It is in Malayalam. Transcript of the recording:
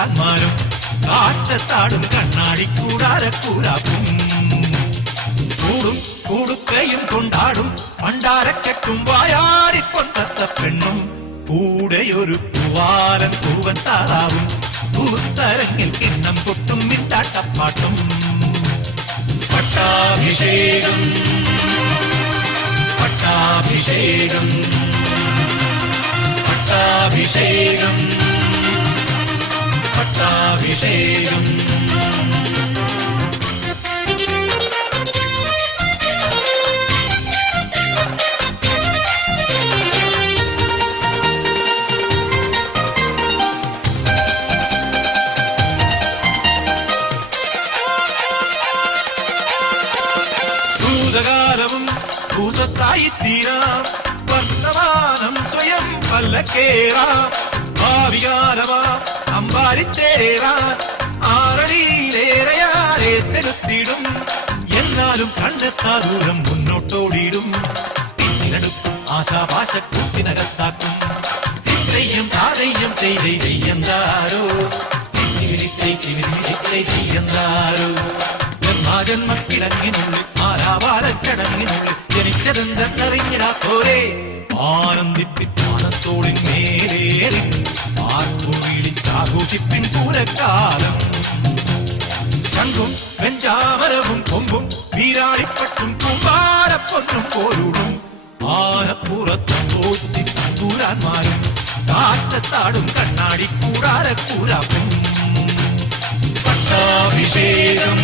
തമ്പുരാന്മാരും കാറ്റത്താടും കണ്ണാടി കൂടാരക്കൂരാക്കും ചൂടും കൂടുക്കയും കൊണ്ടാടും പണ്ടാരക്കെട്ടും വായാടിപ്പൊട്ടത്ത പെണ്ണും കൂടെയൊരു പൂവാലൻ പൂവൻ താറാവും പൂത്തരങ്ങിൽ കിണ്ണം കൊട്ടും മിണ്ടാട്ടപ്പാട്ടും പട്ടാഭിഷേകം പട്ടാഭിഷേകം പട്ടാഭിഷേകം പട്ടാഭിഷേകം ഭൂതകാലവും ഭൂതത്തായിത്തീരാം വർത്തമാനം സ്വയം പല്ലക്കേറാം ഭാവികാലമാ അമ്പാരിച്ചേരാൻ ആറടിയിലേറെയാരെടുത്തിടും എന്നാലും കണ്ടെത്താ ദൂരം മുന്നോട്ടോടിയിടും പിന്നിലെടുക്കും ആശാപാശക്കുത്തിനകത്താക്കും തെയ്യം താതെയ്യം തെയ്യെന്താരോ തെയ്യെന്താരോ ജന്മക്കിടങ്ങിനുള്ളിൽ ആരാവാരച്ചടങ്ങിനുള്ളിൽ ജനിച്ചതെന്തെന്നറിഞ്ഞിടാ പോരെ ആനന്ദിപ്പിച്ചാനത്തോളിൻ മേലേറി ആർപ്പുവിളിച്ചാഘോഷിപ്പിൻ പൂരക്കാലം കണ്ടും വെഞ്ചാമരവും കൊമ്പും വീരാളിപ്പട്ടും കുമ്പാരപ്പൊന്നും പോലുടും ആനപ്പുറത്തും തോറ്റി തൂരാന്മാരും കാറ്റത്താടും കണ്ണാടി കൂടാരക്കൂരാക്കും പട്ടാഭിഷേകം